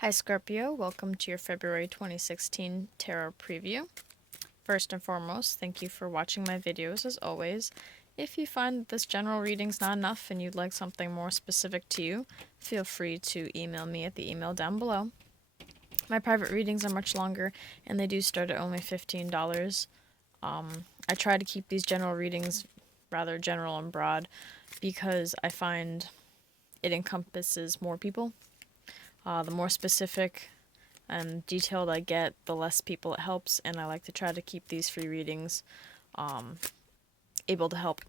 Hi Scorpio, welcome to your February 2016 tarot preview. First and foremost, thank you for watching my videos as always. If you find that this general reading's not enough and you'd like something more specific to you, feel free to email me at the email down below. My private readings are much longer and they do start at only $15. I try to keep these general readings rather general and broad because I find it encompasses more people. The more specific and detailed I get, the less people it helps, and I like to try to keep these free readings able to help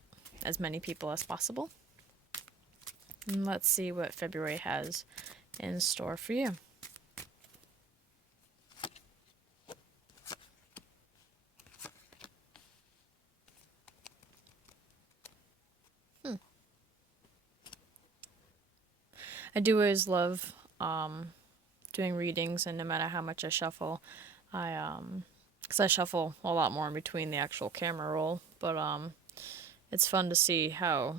as many people as possible. And let's see what February has in store for you. I do always love doing readings, and no matter how much I shuffle, because I shuffle a lot more in between the actual camera roll, but it's fun to see how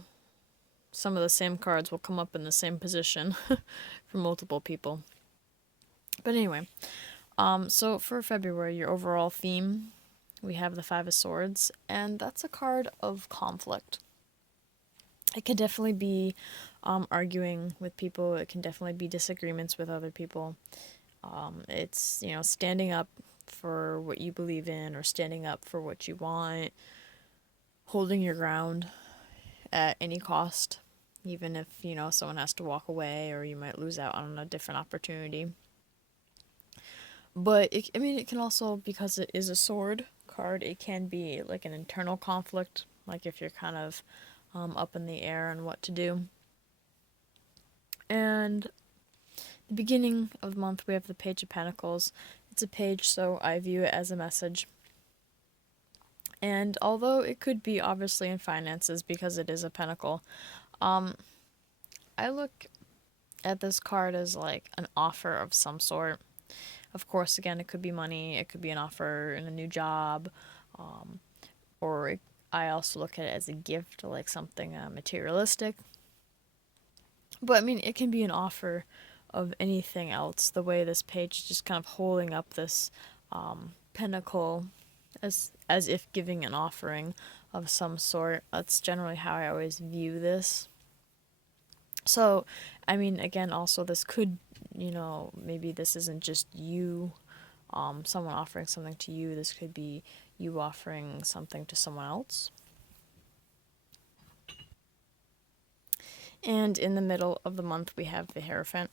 some of the same cards will come up in the same position for multiple people. But anyway, so for February, your overall theme, we have the Five of Swords, and that's a card of conflict. It could definitely be arguing with people. It can definitely be disagreements with other people. It's, standing up for what you believe in or standing up for what you want, holding your ground at any cost, even if, someone has to walk away or you might lose out on a different opportunity. But, it can also, because it is a sword card, it can be like an internal conflict, like if you're kind of up in the air on what to do. And the beginning of the month, we have the Page of Pentacles. It's a page, so I view it as a message. And although it could be obviously in finances because it is a pentacle, I look at this card as like an offer of some sort. Of course, again, it could be money, it could be an offer in a new job, I also look at it as a gift, like something materialistic. But it can be an offer of anything else. The way this page is just kind of holding up this pentacle as if giving an offering of some sort. That's generally how I always view this. So, again, also this could, maybe this isn't just you, someone offering something to you. This could be you offering something to someone else. And in the middle of the month, we have the Hierophant.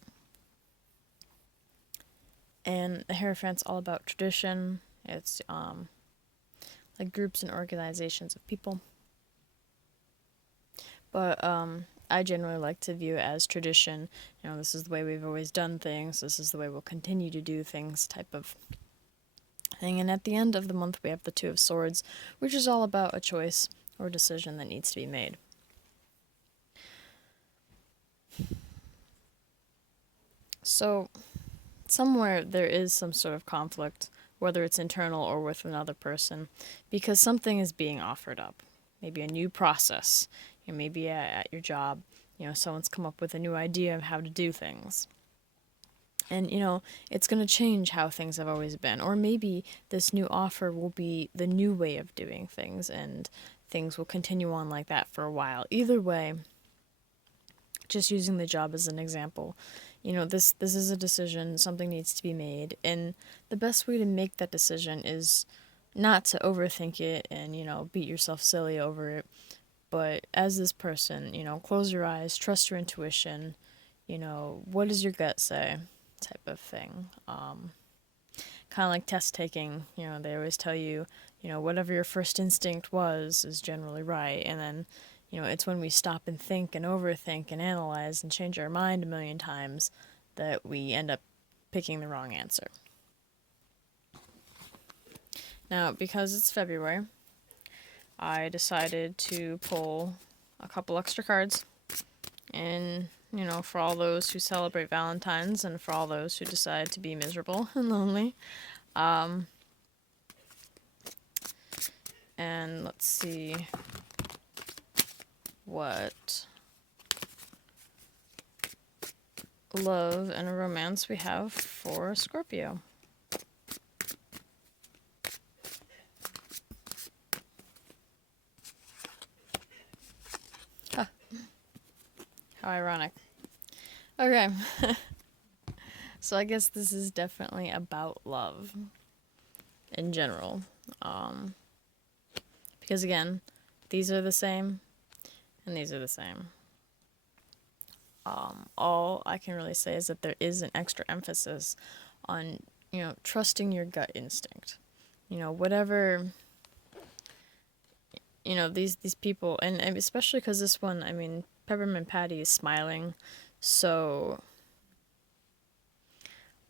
And the Hierophant's all about tradition. It's like groups and organizations of people. But I generally like to view it as tradition. This is the way we've always done things. This is the way we'll continue to do things type of thing. And at the end of the month, we have the Two of Swords, which is all about a choice or decision that needs to be made. So, somewhere there is some sort of conflict, whether it's internal or with another person, because something is being offered up. Maybe a new process. Maybe at your job, someone's come up with a new idea of how to do things. And, it's going to change how things have always been. Or maybe this new offer will be the new way of doing things, and things will continue on like that for a while. Either way, just using the job as an example, this is a decision, something needs to be made, and the best way to make that decision is not to overthink it and, beat yourself silly over it, but as this person, close your eyes, trust your intuition, what does your gut say, type of thing. Kind of like test taking, they always tell you, whatever your first instinct was is generally right, and then it's when we stop and think and overthink and analyze and change our mind a million times that we end up picking the wrong answer. Now, because it's February, I decided to pull a couple extra cards. And, for all those who celebrate Valentine's and for all those who decide to be miserable and lonely. And let's see what love and romance we have for Scorpio. Huh, how ironic. Okay, so I guess this is definitely about love in general. Um, because again, these are the same and these are the same. All I can really say is that there is an extra emphasis on, trusting your gut instinct. Whatever, these people, and especially because this one, I mean, Peppermint Patty is smiling, so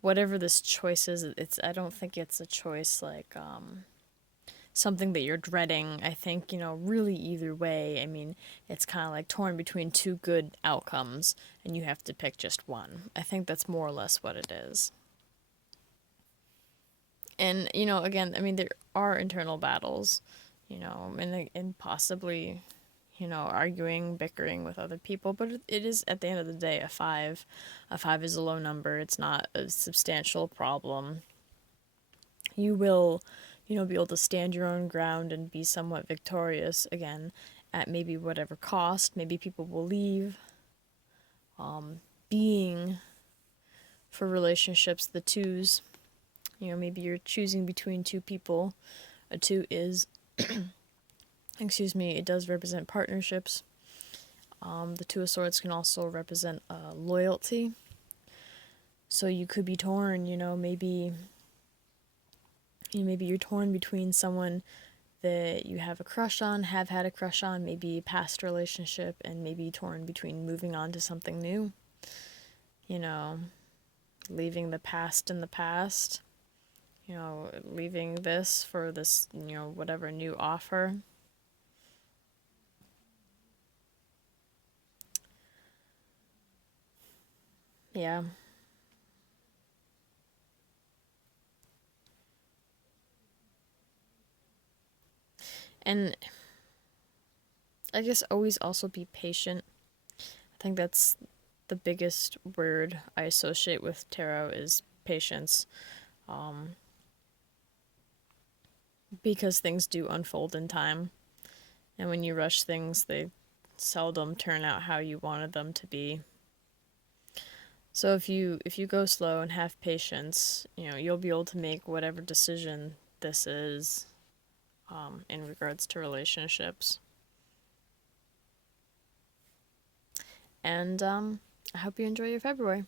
whatever this choice is, I don't think it's a choice like, something that you're dreading. I think, really either way, I mean, it's kind of like torn between two good outcomes and you have to pick just one. I think that's more or less what it is. And, again, I mean, there are internal battles, and possibly, arguing, bickering with other people, but it is at the end of the day a five. A five is a low number, it's not a substantial problem. You will, be able to stand your own ground and be somewhat victorious again at maybe whatever cost. Maybe people will leave. Being for relationships, the twos, maybe you're choosing between two people. A two is, excuse me, it does represent partnerships. The Two of Swords can also represent loyalty. So you could be torn, maybe you're torn between someone that you have a crush on, have had a crush on, maybe past relationship, and maybe torn between moving on to something new. You know, leaving the past in the past. Leaving this for this, whatever new offer. Yeah. And I guess always also be patient. I think that's the biggest word I associate with tarot is patience. Um, because things do unfold in time. And when you rush things, they seldom turn out how you wanted them to be. So if you go slow and have patience, you'll be able to make whatever decision this is, in regards to relationships. And I hope you enjoy your February.